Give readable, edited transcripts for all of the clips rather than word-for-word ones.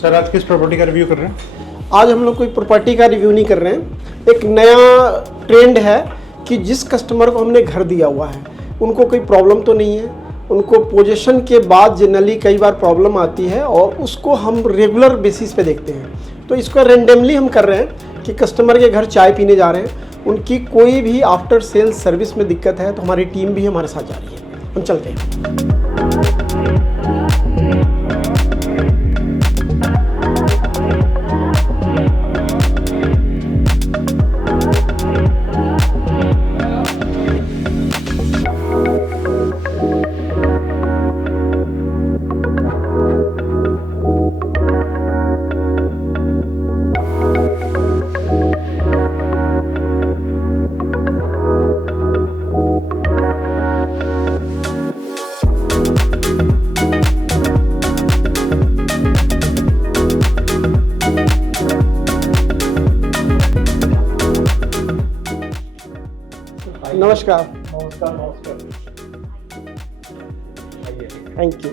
Sir आज किस property का रिव्यू कर रहे हैं? आज हम लोग कोई प्रॉपर्टी का रिव्यू नहीं कर रहे हैं। एक नया ट्रेंड है कि जिस कस्टमर को हमने घर दिया हुआ है उनको कोई प्रॉब्लम तो नहीं है, उनको पोजीशन के बाद जनरली कई बार प्रॉब्लम आती है और उसको हम रेगुलर बेसिस पे देखते हैं। तो इसको रेंडमली हम कर रहे हैं कि कस्टमर के घर चाय पीने जा रहे हैं, उनकी कोई भी आफ्टर सेल्स सर्विस में दिक्कत है तो हमारी टीम भी हमारे साथ जा रही है। हम चलते हैं। नमस्कार। नमस्कार। Thank you.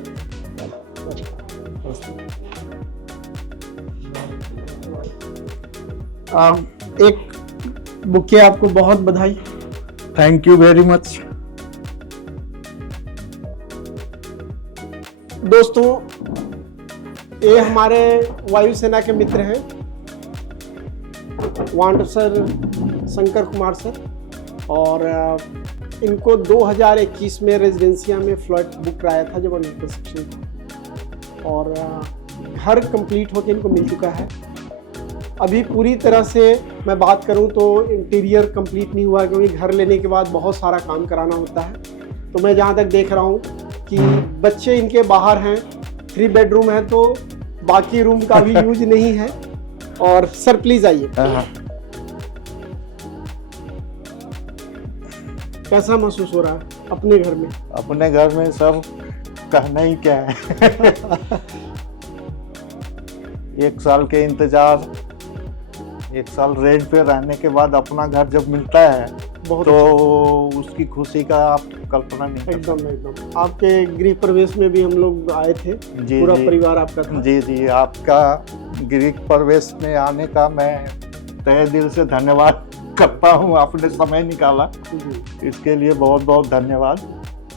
एक बुके आपको बहुत बधाई। Thank you very much. दोस्तों, ये हमारे वायुसेना के मित्र हैं, वांड सर, शंकर कुमार सर, और इनको 2021 में रेजिडेंसिया में फ्लैट बुक कराया था जब अंडर कंस्ट्रक्शन था, और घर कंप्लीट होकर इनको मिल चुका है। अभी पूरी तरह से मैं बात करूं तो इंटीरियर कंप्लीट नहीं हुआ, क्योंकि घर लेने के बाद बहुत सारा काम कराना होता है। तो मैं जहां तक देख रहा हूं कि बच्चे इनके बाहर हैं, 3 बेडरूम है तो बाकी रूम का भी यूज नहीं है। और सर प्लीज आइए। कैसा महसूस हो रहा है अपने घर में? अपने घर में सब कहना ही क्या है। 1 साल के इंतजार, 1 साल रेंट पे रहने के बाद अपना घर जब मिलता है तो उसकी खुशी का आप कल्पना नहीं। एकदम। आपके गृह प्रवेश में भी हम लोग आए थे, पूरा परिवार आपका था। जी, आपका गृह प्रवेश में आने का मैं तहे दिल से धन्यवाद करता हूँ। आपने समय निकाला, इसके लिए बहुत बहुत धन्यवाद।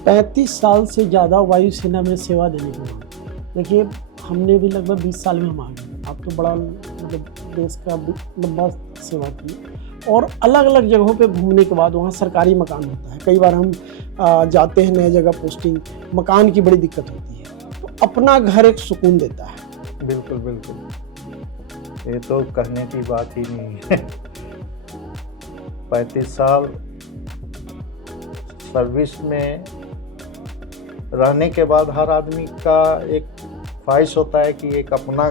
35 साल से ज़्यादा वायुसेना में सेवा देने के बाद देखिए, हमने भी लगभग 20 साल में हम आ गए। आप तो बड़ा मतलब देश का लंबा सेवा की, और अलग अलग जगहों पे घूमने के बाद वहाँ सरकारी मकान होता है। कई बार हम जाते हैं नए जगह पोस्टिंग, मकान की बड़ी दिक्कत होती है, तो अपना घर एक सुकून देता है। बिल्कुल, ये तो कहने की बात ही नहीं है। 35 साल सर्विस में रहने के बाद हर आदमी का एक ख्वाहिश होता है कि एक अपना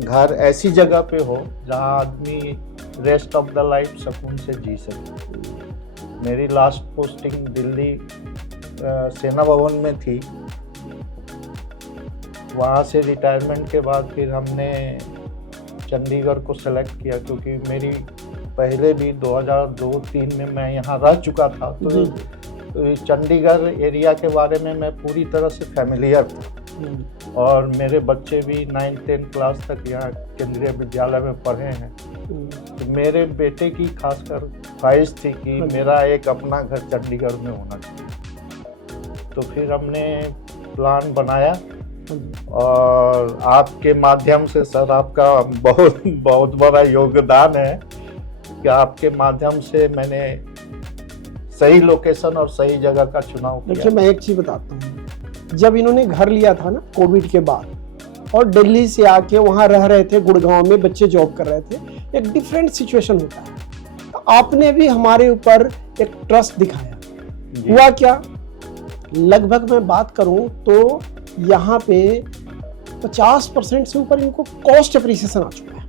घर ऐसी जगह पे हो जहां आदमी रेस्ट ऑफ द लाइफ सुकून से जी सके। मेरी लास्ट पोस्टिंग दिल्ली सेना भवन में थी। वहाँ से रिटायरमेंट के बाद फिर हमने चंडीगढ़ को सेलेक्ट किया, क्योंकि मेरी पहले भी 2002-03 में मैं यहाँ रह चुका था, तो चंडीगढ़ एरिया के बारे में मैं पूरी तरह से फैमिलियर था। और मेरे बच्चे भी 9-10 क्लास तक यहाँ केंद्रीय विद्यालय में पढ़े हैं। तो मेरे बेटे की खासकर ख्वाहिश थी कि मेरा एक अपना घर चंडीगढ़ में होना चाहिए। तो फिर हमने प्लान बनाया, और आपके माध्यम से सर आपका बहुत बहुत बड़ा योगदान है कि आपके माध्यम से मैंने सही लोकेशन और सही जगह का चुनाव किया। देखिए, मैं एक चीज़ बताता हूँ। जब इन्होंने घर लिया था ना कोविड के बाद, और दिल्ली से आके वहाँ रह रहे थे, गुड़गांव में बच्चे जॉब कर रहे थे, एक डिफरेंट सिचुएशन होता है। तो आपने भी हमारे ऊपर एक ट्रस्ट दिखाया। हुआ क्या, लगभग मैं बात करूँ तो यहाँ पे 50% से ऊपर इनको कॉस्ट एप्रिसिएशन आ चुका है।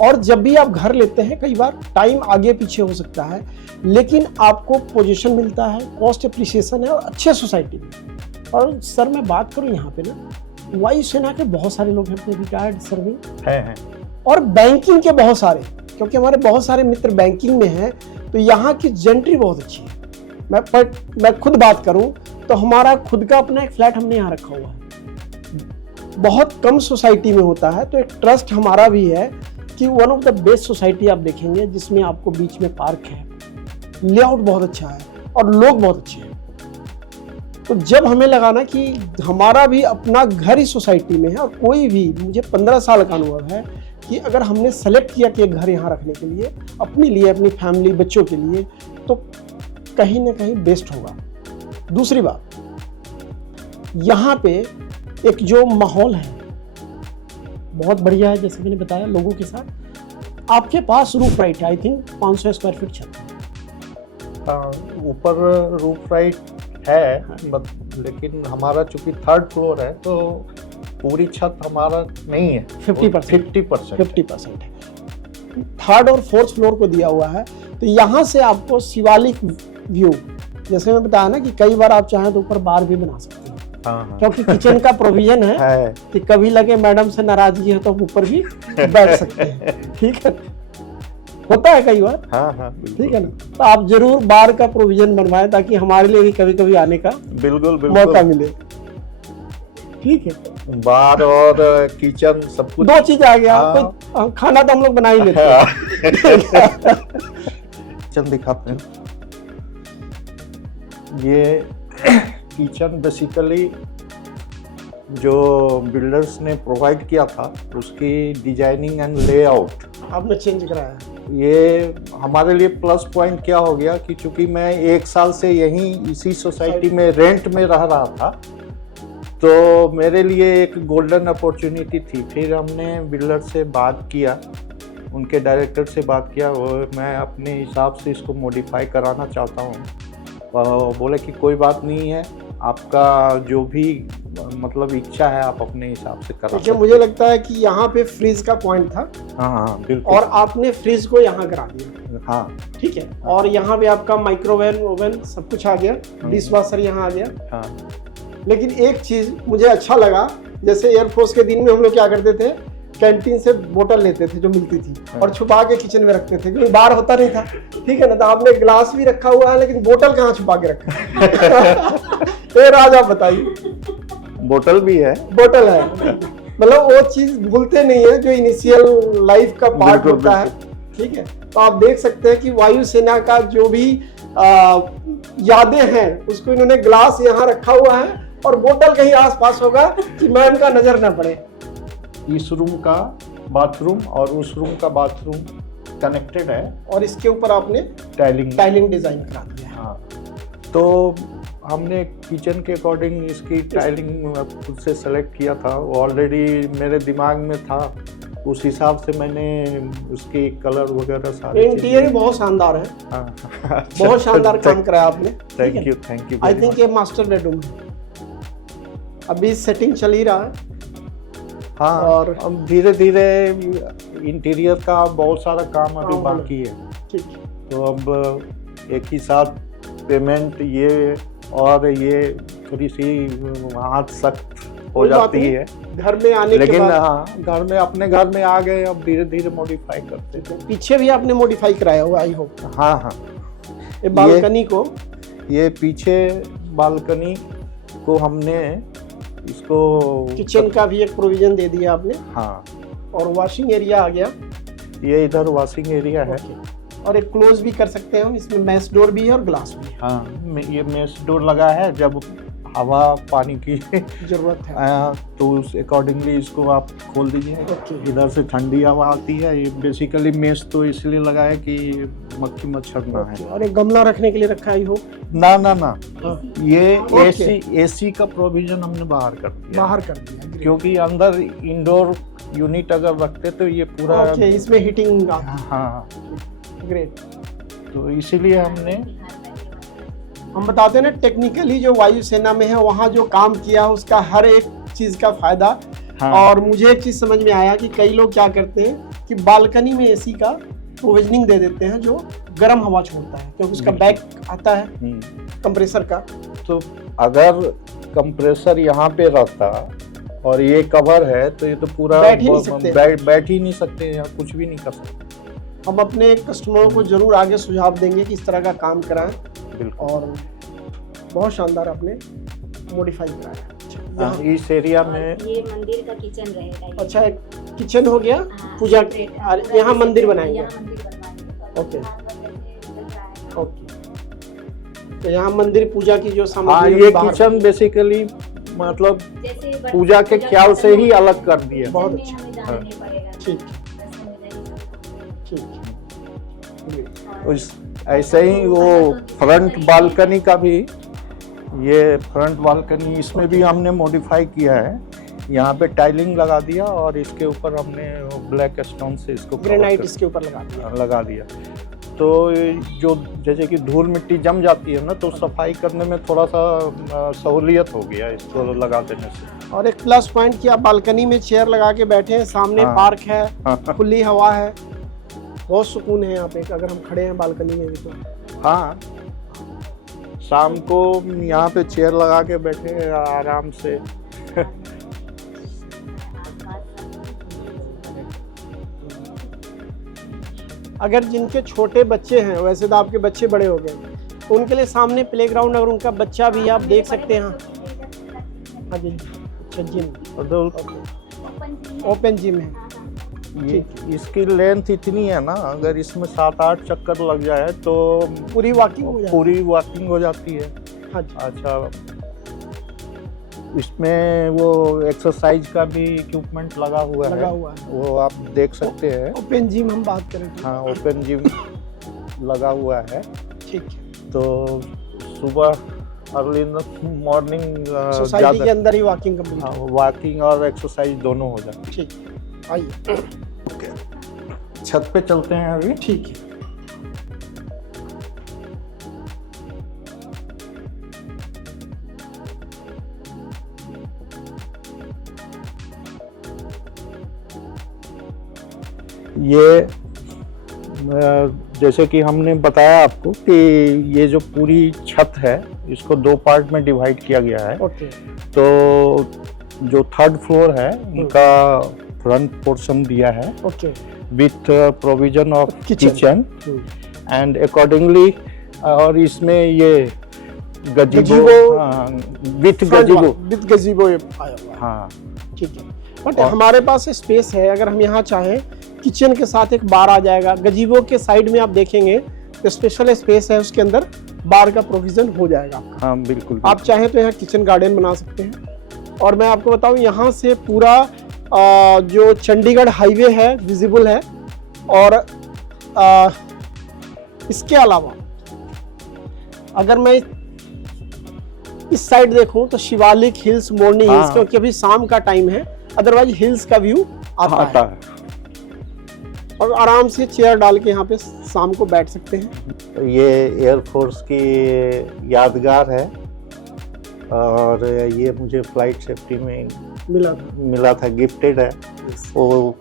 और जब भी आप घर लेते हैं, कई बार टाइम आगे पीछे हो सकता है, लेकिन आपको पोजीशन मिलता है, कॉस्ट एप्रिसिएशन है, और अच्छे सोसाइटी में। और सर मैं बात करूं यहाँ पे ना, वायुसेना के बहुत सारे लोग हैं अपने रिटायर्ड सर्विंग हैं, और बैंकिंग के बहुत सारे, क्योंकि हमारे बहुत सारे मित्र बैंकिंग में हैं, तो यहाँ की जेंट्री बहुत अच्छी है। मैं खुद बात करूं तो हमारा खुद का अपना एक फ्लैट हमने यहाँ रखा हुआ है, बहुत कम सोसाइटी में होता है। तो एक ट्रस्ट हमारा भी है कि one of the best society आप देखेंगे जिसमें आपको बीच में पार्क है, लेआउट बहुत अच्छा है और लोग बहुत अच्छे हैं। तो जब हमें लगा ना कि हमारा भी अपना घर इस सोसाइटी में है, और कोई भी, मुझे 15 साल का अनुभव है कि अगर हमने सेलेक्ट किया कि एक घर यहाँ रखने के लिए, अपने लिए, अपनी फैमिली, बच्चों के लिए, तो कहीं ना कहीं बेस्ट होगा। दूसरी बात, यहाँ पे एक जो माहौल है बहुत बढ़िया है, जैसे मैंने बताया, लोगों के साथ। आपके पास रूफ राइट है, आई थिंक 500 स्क्वायर फीट छत है। ऊपर रूफ राइट है, लेकिन हमारा चूंकि 3rd फ्लोर है तो पूरी छत हमारा नहीं है, 50% है। 3rd और 4th फ्लोर को दिया हुआ है। तो यहाँ से आपको शिवालिक व्यू, जैसे मैं बताया ना कि कई बार आप चाहें तो ऊपर बार भी बना सकते हैं। हाँ। क्योंकि किचन का प्रोविजन है कि कभी लगे मैडम से नाराजगी है तो हम ऊपर भी बैठ सकते हैं। ठीक है, होता है कई बार। हाँ, ठीक है ना। तो आप जरूर बार का प्रोविजन बनवाएं ताकि हमारे लिए भी कभी कभी आने का बिल्कुल मौका मिले। ठीक है, बार और किचन सब कुछ, 2 चीज आ गया। तो खाना तो हम लोग बना ही लेते हैं। किचन दिखाते हैं। ये किचन बेसिकली जो बिल्डर्स ने प्रोवाइड किया था उसकी डिजाइनिंग एंड लेआउट आपने चेंज कराया। ये हमारे लिए प्लस पॉइंट क्या हो गया कि चूंकि मैं 1 साल से यहीं इसी सोसाइटी में रेंट में रह रहा था, तो मेरे लिए एक गोल्डन अपॉर्चुनिटी थी। फिर हमने बिल्डर से बात किया, उनके डायरेक्टर से बात किया, वो मैं अपने हिसाब से इसको मॉडिफाई कराना चाहता हूँ। बोले कि कोई बात नहीं है, आपका जो भी मतलब इच्छा है आप अपने हिसाब से करा सकते। मुझे लगता है कि यहाँ पे फ्रीज का पॉइंट था। हाँ, बिल्कुल। और आपने फ्रीज को यहाँ करा दिया। हाँ, ठीक है। और यहाँ पे आपका माइक्रोवेव ओवन सब कुछ आ गया, डिश वॉशर यहाँ आ गया। हाँ। लेकिन एक चीज मुझे अच्छा लगा, जैसे एयरफोर्स के दिन में हम लोग क्या करते थे, कैंटीन से बोतल लेते थे जो मिलती थी और छुपा के किचन में रखते थे, क्योंकि बाहर होता नहीं था। ठीक है ना। तो आपने गिलास भी रखा हुआ है, लेकिन बोतल कहाँ छुपा के रखा है? फिर आज आप बताइए। बोतल भी है, बोतल है, मतलब वो चीज भूलते नहीं है जो इनिशियल लाइफ का पार्ट होता है। ठीक है। तो आप देख सकते हैं कि वायुसेना का जो भी यादें हैं उसको इन्होंने ग्लास यहाँ रखा हुआ है, और बोतल कहीं आसपास होगा कि मैम का नजर न पड़े। इस रूम का बाथरूम और उस रूम का बाथरूम कनेक्टेड है, और इसके ऊपर आपने टाइलिंग डिजाइन करा दिया। हाँ, तो हमने किचन के अकॉर्डिंग इसकी टाइलिंग खुद से सेलेक्ट किया था। वो ऑलरेडी मेरे दिमाग में था, उस हिसाब से मैंने उसकी कलर वगैरह सारे। इंटीरियर भी बहुत शानदार है। हाँ, बहुत शानदार काम कराया आपने। Thank you. आई थिंक ये मास्टर बेडरूम है, अभी सेटिंग चल ही रहा है। हाँ, और अब धीरे धीरे इंटीरियर का बहुत सारा काम अभी बाकी है। ठीक। तो अब एक ही साथ पेमेंट ये और ये थोड़ी सी हाथ सख्त हो जाती है घर में आने लेकिन के बाद। हाँ, घर में अपने घर में आ गए, अब धीरे धीरे मॉडिफाई करते हैं। पीछे भी आपने मॉडिफाई कराया हुआ, आई होप। हाँ, ये बालकनी को, ये पीछे बालकनी को हमने इसको किचन का भी एक प्रोविजन दे दिया आपने। हाँ, और वॉशिंग एरिया आ गया, ये इधर वॉशिंग एरिया है। और एक क्लोज भी कर सकते हैं हम, इसमें मैश डोर भी है और ग्लास भी है। हाँ, ये मैश डोर लगा है, जब हवा पानी की जरूरत है तो उस अकॉर्डिंगली इसको आप खोल दीजिए। इधर से ठंडी हवा आती है। ये बेसिकली मेस तो इसलिए लगा है कि मक्खी मच्छर ना है। और एक गमला रखने के लिए रखा ही हो ना ये एसी का प्रोविजन हमने बाहर कर दिया, क्योंकि अंदर इंडोर यूनिट अगर रखते तो ये पूरा इसमें हीटिंग। हाँ, ग्रेट। तो इसीलिए हम बताते हैं ना, टेक्निकली जो वायुसेना में है वहाँ जो काम किया उसका हर एक चीज का फायदा। हाँ। और मुझे एक चीज समझ में आया कि कई लोग क्या करते हैं कि बालकनी में एसी का प्रोविजनिंग दे देते हैं जो गर्म हवा छोड़ता है, क्योंकि उसका बैक आता है कंप्रेसर का। तो अगर कंप्रेसर यहाँ पे रहता और ये कवर है तो ये तो पूरा बैठ ही नहीं सकते, यहाँ कुछ भी नहीं कर सकते। हम अपने कस्टमरों को जरूर आगे सुझाव देंगे कि इस तरह का काम कराएं। और बहुत शानदार आपने मॉडिफाई कराया। हाँ, इस एरिया में ये मंदिर का किचन रहेगा ये। अच्छा, एक किचन हो गया, हाँ, पूजा separate, और पूरा यहाँ separate, मंदिर बनाएंगे। यहाँ मंदिर बनवाएंगे। ओके। यहाँ पर जैसे चल रहा है। ओके, तो यहाँ मंदिर पूजा की जो हाँ, सामग्री ये है बाहर- किचन बेसिकली मतलब जैसे पूजा के ख्याल से ही अलग कर दिया। बहुत में अच्छा। हमें जाना नहीं पड़ेगा। ठीक दर्शन हो जाएगी। ठीक। और ऐसे ही वो फ्रंट बालकनी का भी, ये फ्रंट बालकनी इसमें भी हमने मॉडिफाई किया है। यहाँ पे टाइलिंग लगा दिया और इसके ऊपर हमने ब्लैक स्टोन से इसको cover ग्रेनाइट कर- इसके ऊपर लगा दिया। लगा दिया। तो ये जो जैसे कि धूल मिट्टी जम जाती है ना, तो सफाई करने में थोड़ा सा सहूलियत हो गया इसको लगा देने से। और एक प्लस पॉइंट कि आप बालकनी में चेयर लगा के बैठे हैं, सामने हाँ। पार्क है, हाँ। खुली हवा है, बहुत सुकून है यहाँ पे अगर हम खड़े हैं बालकनी में भी तो। हाँ, शाम को यहाँ पे चेयर लगा के बैठे हैं आराम से। अगर जिनके छोटे बच्चे हैं, वैसे तो आपके बच्चे बड़े हो गए, तो उनके लिए सामने प्लेग्राउंड, अगर उनका बच्चा भी आप देख सकते हैं। हाँ जी, अच्छा जिम, ओपन जिम है। ये इसकी लेंथ इतनी है ना, अगर इसमें 7-8 चक्कर लग जाए तो पूरी वॉकिंग हो जाती पूरी वॉकिंग हो जाती है। है। हाँ जी। अच्छा, इसमें वो एक्सरसाइज का भी इक्विपमेंट लगा हुआ लगा है, हुआ है। वो आप देख सकते हैं। ओपन जिम हम बात करें तो। हाँ, ओपन जिम लगा हुआ है। ठीक है। तो सुबह अर्ली मॉर्निंग सोसाइटी के अंदर ही वॉकिंग कंप्लीट है। वॉकिंग और एक्सरसाइज दोनों हो जाती ठीक है, आइए। है। छत पे चलते हैं अभी। ठीक है। ये जैसे कि हमने बताया आपको कि ये जो पूरी छत है इसको 2 पार्ट में डिवाइड किया गया है। ओके। तो जो 3rd फ्लोर है उनका फ्रंट पोर्शन दिया है okay. With provision of Kitchen. Kitchen and accordingly, और इसमें ये गजीबो विथ गजीबो। विद गजीबो आया हुआ है। हाँ, ठीक है। बट हमारे पास स्पेस है, अगर हम यहाँ चाहें किचन के साथ एक बार आ जाएगा। गजीबो के साइड में आप देखेंगे तो स्पेशल स्पेस है, उसके अंदर बार का प्रोविजन हो जाएगा आपका। हाँ, बिल्कुल। आप चाहें तो यहाँ किचन गार्डन बना सकते हैं। और मैं आपको बताऊं, यहाँ से पूरा जो चंडीगढ़ हाईवे है विजिबल है। और इसके अलावा अगर मैं इस साइड देखूं तो शिवालिक हिल्स, मोरनी हिल्स, हाँ। क्योंकि अभी शाम का टाइम है, अदरवाइज हिल्स का व्यू आता है। और आराम से चेयर डाल के यहाँ पे शाम को बैठ सकते हैं। ये एयरफोर्स की यादगार है और ये मुझे फ्लाइट सेफ्टी में मिला था, गिफ्टेड है। वो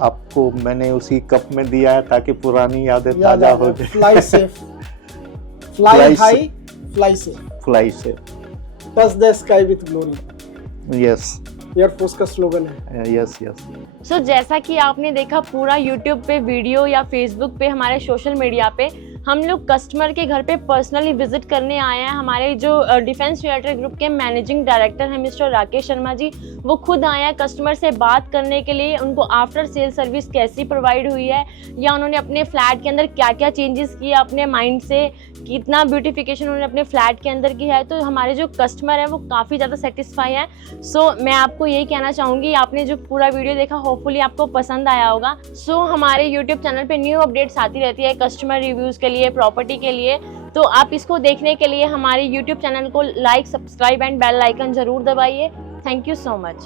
आपको मैंने उसी कप में दिया है ताकि पुरानी यादें ताजा हो जाए। Fly safe, fly high, fly safe, fly safe, touch the sky with glory. Yes, air force का स्लोगन है। Yes yes. सो जैसा कि आपने देखा पूरा यूट्यूब पे वीडियो या फेसबुक पे, हमारे सोशल मीडिया पे हम लोग कस्टमर के घर पे पर्सनली विजिट करने आए हैं। हमारे जो डिफेंस रिलेटेड ग्रुप के मैनेजिंग डायरेक्टर हैं मिस्टर राकेश शर्मा जी, वो खुद आए हैं कस्टमर से बात करने के लिए, उनको आफ्टर सेल सर्विस कैसी प्रोवाइड हुई है या उन्होंने अपने फ्लैट के अंदर क्या क्या चेंजेस किए अपने माइंड से, कितना ब्यूटिफिकेशन उन्होंने अपने फ्लैट के अंदर की है। तो हमारे जो कस्टमर हैं वो काफ़ी ज़्यादा सेटिस्फाई हैं। सो मैं आपको यही कहना चाहूँगी, आपने जो पूरा वीडियो देखा होपफुली आपको पसंद आया होगा। सो हमारे यूट्यूब चैनल पे न्यू अपडेट्स आती रहती है कस्टमर रिव्यूज़ के लिए, प्रॉपर्टी के लिए। तो आप इसको देखने के लिए हमारे यूट्यूब चैनल को like, subscribe and bell icon ज़रूर दबाइए। Thank you so much.